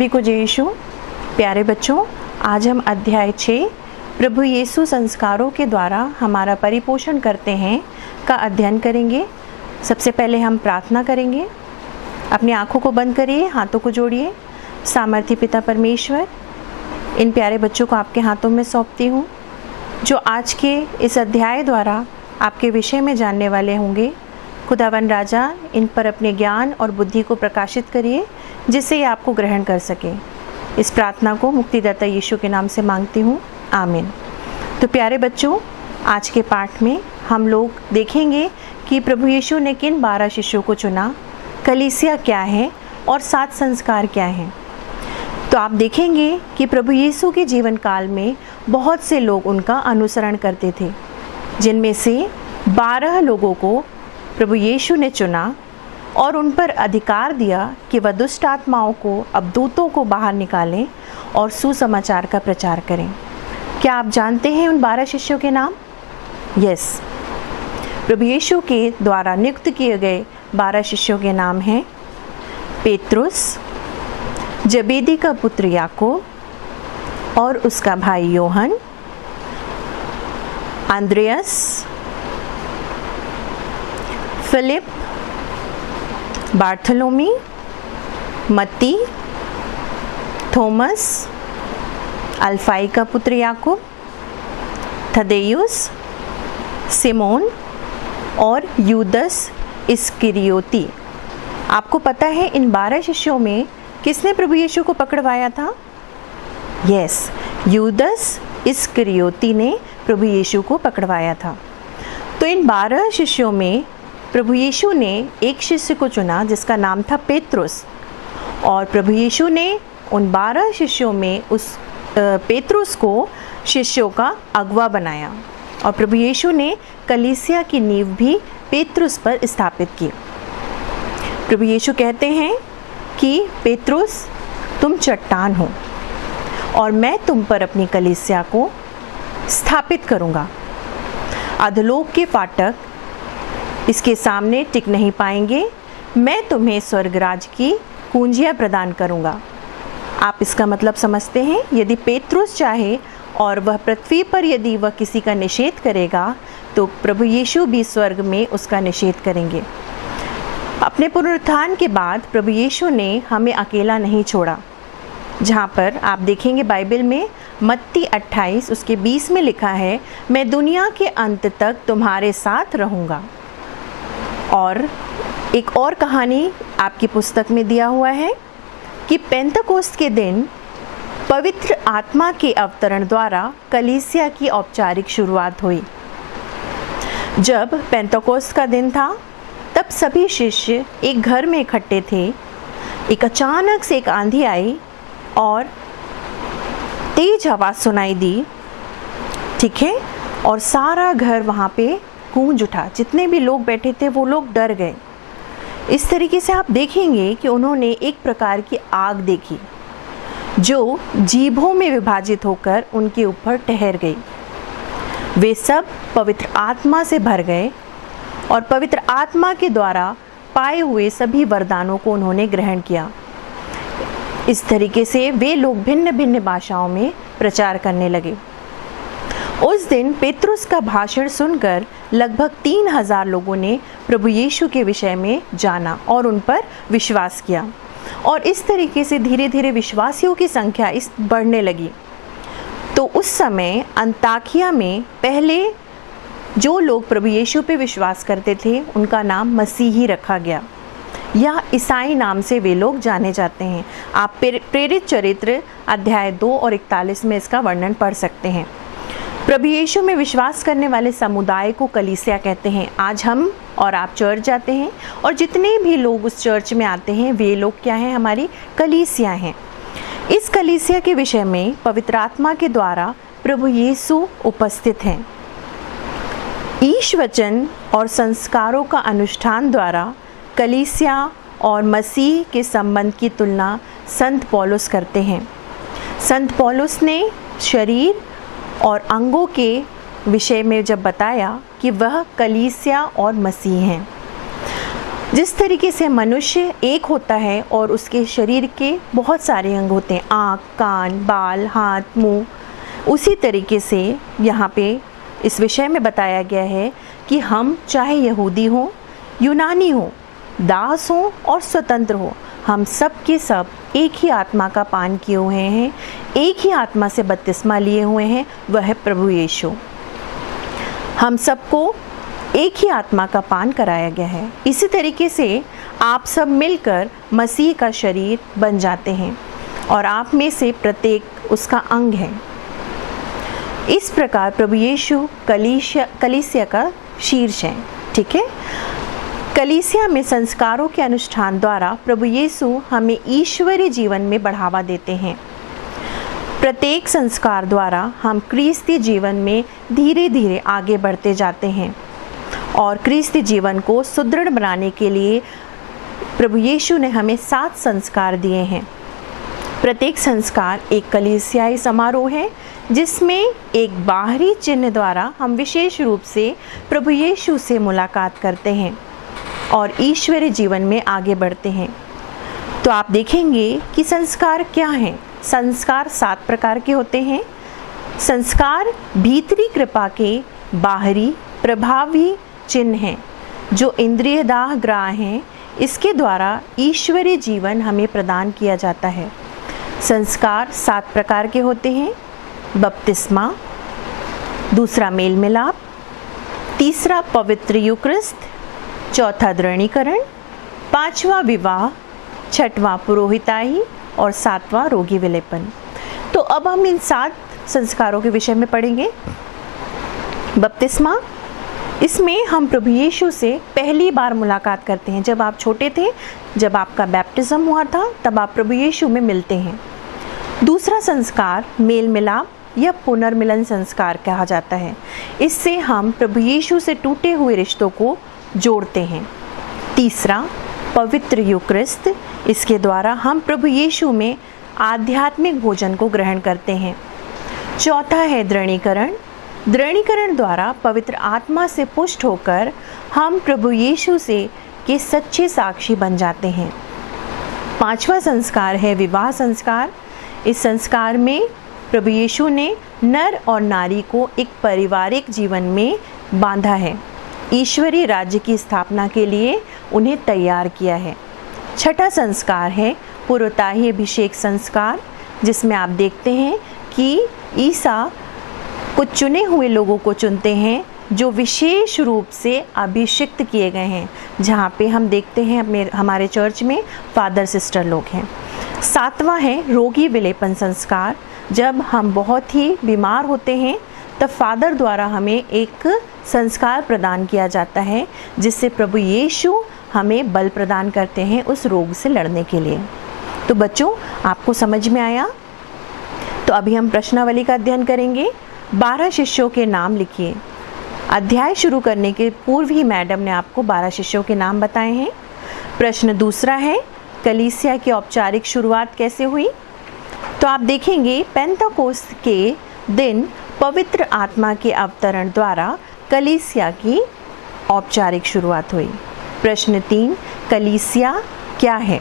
सभी को जय यीशु। प्यारे बच्चों, आज हम अध्याय 6 प्रभु यीशु संस्कारों के द्वारा हमारा परिपोषण करते हैं का अध्ययन करेंगे। सबसे पहले हम प्रार्थना करेंगे। अपनी आंखों को बंद करिए, हाथों को जोड़िए। सामर्थी पिता परमेश्वर, इन प्यारे बच्चों को आपके हाथों में सौंपती हूँ, जो आज के इस अध्याय द्वारा आपके विषय में जानने वाले होंगे। खुदावन राजा, इन पर अपने ज्ञान और बुद्धि को प्रकाशित करिए, जिससे ये आपको ग्रहण कर सके। इस प्रार्थना को मुक्तिदाता यीशु के नाम से मांगती हूँ, आमीन। तो प्यारे बच्चों, आज के पाठ में हम लोग देखेंगे कि प्रभु यीशु ने किन 12 शिष्यों को चुना, कलीसिया क्या है और 7 संस्कार क्या हैं। तो आप देखेंगे कि प्रभु यीशु के जीवन काल में बहुत से लोग उनका अनुसरण करते थे, जिनमें से 12 लोगों को प्रभु यीशु ने चुना और उन पर अधिकार दिया कि वह दुष्ट आत्माओं को, अबदूतों को बाहर निकालें और सुसमाचार का प्रचार करें। क्या आप जानते हैं उन 12 शिष्यों के नाम? यस, प्रभु यीशु के द्वारा नियुक्त किए गए 12 शिष्यों के नाम हैं पेत्रुस, जबेदी का पुत्र याकूब और उसका भाई योहन, अंद्रियास, फिलिप, बार्थोलोमी, मत्ती, थॉमस, अल्फाई का पुत्र याकूब, थदेयुस, सिमोन और यूदस इस्करियोती। आपको पता है इन 12 शिष्यों में किसने प्रभु यीशु को पकड़वाया था? यस, यूदस इस्करियोती ने प्रभु यीशु को पकड़वाया था। तो इन 12 शिष्यों में प्रभु यीशु ने एक शिष्य को चुना जिसका नाम था पेत्रुस, और प्रभु यीशु ने उन 12 शिष्यों में उस पेत्रुस को शिष्यों का अगुवा बनाया, और प्रभु यीशु ने कलीसिया की नींव भी पेत्रुस पर स्थापित की। प्रभु यीशु कहते हैं कि पेत्रुस, तुम चट्टान हो और मैं तुम पर अपनी कलीसिया को स्थापित करूँगा। अधोलोक के फाटक इसके सामने टिक नहीं पाएंगे। मैं तुम्हें स्वर्गराज की कुंजियाँ प्रदान करूँगा। आप इसका मतलब समझते हैं? यदि पेत्रुस चाहे और वह पृथ्वी पर यदि वह किसी का निषेध करेगा, तो प्रभु यीशु भी स्वर्ग में उसका निषेध करेंगे। अपने पुनरुत्थान के बाद प्रभु यीशु ने हमें अकेला नहीं छोड़ा। जहाँ पर आप देखेंगे बाइबल में मत्ती 28 उसके 20 में लिखा है, मैं दुनिया के अंत तक तुम्हारे साथ रहूँगा। और एक और कहानी आपकी पुस्तक में दिया हुआ है कि पेंतकोस्त के दिन पवित्र आत्मा के अवतरण द्वारा कलीसिया की औपचारिक शुरुआत हुई। जब पेंतकोस्त का दिन था, तब सभी शिष्य एक घर में इकट्ठे थे। एक अचानक से एक आंधी आई और तेज आवाज़ सुनाई दी, ठीक है, और सारा घर वहाँ पे गूंज उठा। जितने भी लोग बैठे थे वो लोग डर गए। इस तरीके से आप देखेंगे कि उन्होंने एक प्रकार की आग देखी जो जीभों में विभाजित होकर उनके ऊपर ठहर गई। वे सब पवित्र आत्मा से भर गए और पवित्र आत्मा के द्वारा पाए हुए सभी वरदानों को उन्होंने ग्रहण किया। इस तरीके से वे लोग भिन्न भिन्न भाषाओं में प्रचार करने लगे। उस दिन पेत्रुस का भाषण सुनकर लगभग 3000 लोगों ने प्रभु यीशु के विषय में जाना और उन पर विश्वास किया, और इस तरीके से धीरे धीरे विश्वासियों की संख्या इस बढ़ने लगी। तो उस समय अंताकिया में पहले जो लोग प्रभु यीशु पे विश्वास करते थे उनका नाम मसीही रखा गया, या ईसाई नाम से वे लोग जाने जाते हैं। आप प्रेरित चरित्र अध्याय 2 और 41 में इसका वर्णन पढ़ सकते हैं। प्रभु यीशु में विश्वास करने वाले समुदाय को कलीसिया कहते हैं। आज हम और आप चर्च जाते हैं, और जितने भी लोग उस चर्च में आते हैं वे लोग क्या हैं? हमारी कलीसिया हैं। इस कलीसिया के विषय में पवित्र आत्मा के द्वारा प्रभु यीशु उपस्थित हैं। ईश वचन और संस्कारों का अनुष्ठान द्वारा कलीसिया और मसीह के संबंध की तुलना संत पौलुस करते हैं। संत पौलुस ने शरीर और अंगों के विषय में जब बताया कि वह कलीसिया और मसीह हैं, जिस तरीके से मनुष्य एक होता है और उसके शरीर के बहुत सारे अंग होते हैं, आँख, कान, बाल, हाथ, मुंह, उसी तरीके से यहाँ पे इस विषय में बताया गया है कि हम चाहे यहूदी हों, यूनानी हों, दास हों और स्वतंत्र हो, हम सब के सब एक ही आत्मा का पान किए हुए हैं, एक ही आत्मा से बपतिस्मा लिए हुए हैं, वह है प्रभु यीशु। हम सबको एक ही आत्मा का पान कराया गया है। इसी तरीके से आप सब मिलकर मसीह का शरीर बन जाते हैं और आप में से प्रत्येक उसका अंग है। इस प्रकार प्रभु यीशु कलीसिया का शीर्ष है। ठीक है। कलीसिया में संस्कारों के अनुष्ठान द्वारा प्रभु यीशु हमें ईश्वरीय जीवन में बढ़ावा देते हैं। प्रत्येक संस्कार द्वारा हम क्रिस्ती जीवन में धीरे धीरे आगे बढ़ते जाते हैं और क्रिस्ती जीवन को सुदृढ़ बनाने के लिए प्रभु यीशु ने हमें 7 संस्कार दिए हैं। प्रत्येक संस्कार एक कलीसियाई समारोह है जिसमें एक बाहरी चिन्ह द्वारा हम विशेष रूप से प्रभु यीशु से मुलाकात करते हैं और ईश्वरीय जीवन में आगे बढ़ते हैं। तो आप देखेंगे कि संस्कार क्या हैं। संस्कार 7 प्रकार के होते हैं। संस्कार भीतरी कृपा के बाहरी प्रभावी चिन्ह हैं जो इंद्रिय दाह ग्राह हैं। इसके द्वारा ईश्वरीय जीवन हमें प्रदान किया जाता है। संस्कार 7 प्रकार के होते हैं। बपतिस्मा, दूसरा मेल मिलाप, तीसरा पवित्र यूक्रिस्ट, चौथा दृढ़ीकरण, 5वां विवाह, 6वां पुरोहिताई और 7वां रोगी विलेपन। तो अब हम इन 7 संस्कारों के विषय में पढ़ेंगे। बपतिस्मा, इसमें हम प्रभु यीशु से पहली बार मुलाकात करते हैं। जब आप छोटे थे, जब आपका बैप्टिज्म हुआ था, तब आप प्रभु यीशु में मिलते हैं। दूसरा संस्कार मेल मिलाप या पुनर्मिलन संस्कार कहा जाता है। इससे हम प्रभु यीशु से टूटे हुए रिश्तों को जोड़ते हैं। तीसरा पवित्र यूक्रिस्त, इसके द्वारा हम प्रभु यीशु में आध्यात्मिक भोजन को ग्रहण करते हैं। चौथा है दृढ़ीकरण। दृढ़ीकरण द्वारा पवित्र आत्मा से पुष्ट होकर हम प्रभु यीशु से के सच्चे साक्षी बन जाते हैं। 5वां संस्कार है विवाह संस्कार। इस संस्कार में प्रभु यीशु ने नर और नारी को एक पारिवारिक जीवन में बांधा है, ईश्वरीय राज्य की स्थापना के लिए उन्हें तैयार किया है। 6ठा संस्कार है पुरोहिताई अभिषेक संस्कार, जिसमें आप देखते हैं कि ईसा कुछ चुने हुए लोगों को चुनते हैं जो विशेष रूप से अभिषिक्त किए गए हैं, जहाँ पे हम देखते हैं हमारे चर्च में फादर सिस्टर लोग हैं। 7वां है रोगी विलेपन संस्कार। जब हम बहुत ही बीमार होते हैं तब फादर द्वारा हमें एक संस्कार प्रदान किया जाता है जिससे प्रभु यीशु हमें बल प्रदान करते हैं उस रोग से लड़ने के लिए। तो बच्चों, आपको समझ में आया? तो अभी हम प्रश्नावली का अध्ययन करेंगे। 12 शिष्यों के नाम लिखिए। अध्याय शुरू करने के पूर्व ही मैडम ने आपको 12 शिष्यों के नाम बताए हैं। प्रश्न दूसरा है, कलीसिया की औपचारिक शुरुआत कैसे हुई? तो आप देखेंगे पेंतकोस्त के दिन पवित्र आत्मा के अवतरण द्वारा कलीसिया की औपचारिक शुरुआत हुई। प्रश्न 3, कलीसिया क्या है?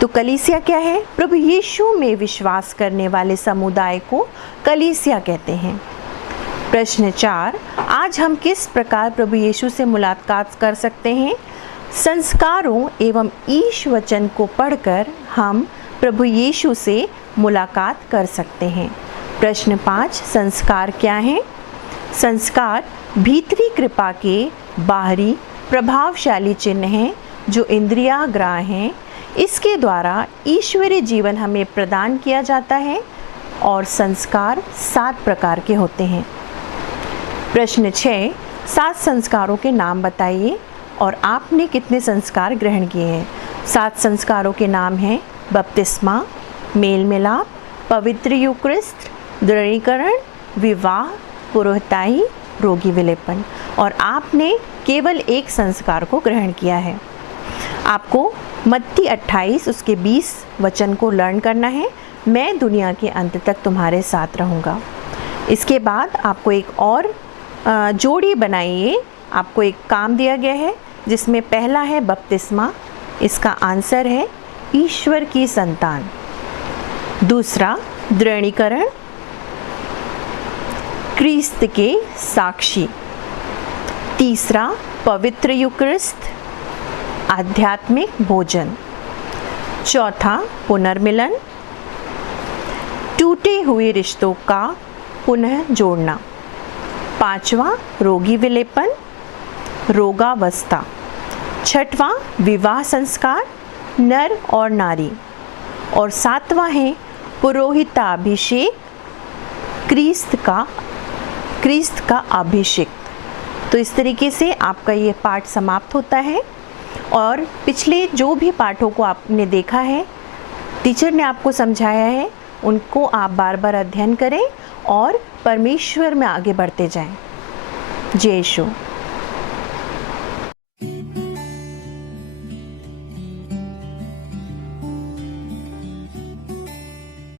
तो कलीसिया क्या है? प्रभु यीशु में विश्वास करने वाले समुदाय को कलीसिया कहते हैं। प्रश्न 4, आज हम किस प्रकार प्रभु यीशु से मुलाकात कर सकते हैं? संस्कारों एवं ईश वचन को पढ़कर हम प्रभु यीशु से मुलाकात कर सकते हैं। प्रश्न 5, संस्कार क्या हैं? संस्कार भीतरी कृपा के बाहरी प्रभावशाली चिन्ह हैं जो इंद्रियाग्राह हैं। इसके द्वारा ईश्वरीय जीवन हमें प्रदान किया जाता है और संस्कार 7 प्रकार के होते हैं। प्रश्न 6, 7 संस्कारों के नाम बताइए और आपने कितने संस्कार ग्रहण किए हैं? 7 संस्कारों के नाम हैं बपतिस्मा, मेल मिलाप, पवित्र यूक्रिस्ट, दृढ़ीकरण, विवाह, पुरोहिताई, रोगी विलेपन। और आपने केवल एक संस्कार को ग्रहण किया है। आपको मत्ती 28 उसके 20 वचन को लर्न करना है। मैं दुनिया के अंत तक तुम्हारे साथ रहूँगा। इसके बाद आपको एक और जोड़ी बनाइए। आपको एक काम दिया गया है जिसमें पहला है बपतिस्मा, इसका आंसर है ईश्वर की संतान। दूसरा दृढ़ीकरण, क्रिस्त के साक्षी। तीसरा पवित्र यूकरिस्त, आध्यात्मिक भोजन। चौथा पुनर्मिलन, टूटे हुए रिश्तों का पुनः जोड़ना। पांचवा रोगी विलेपन, रोगावस्था। छठवां विवाह संस्कार, नर और नारी। और सातवां है पुरोहिताभिषेक, क्रिस्त का अभिषेक। तो इस तरीके से आपका ये पाठ समाप्त होता है। और पिछले जो भी पाठों को आपने देखा है, टीचर ने आपको समझाया है, उनको आप बार बार अध्ययन करें और परमेश्वर में आगे बढ़ते जाएं। जय यीशु।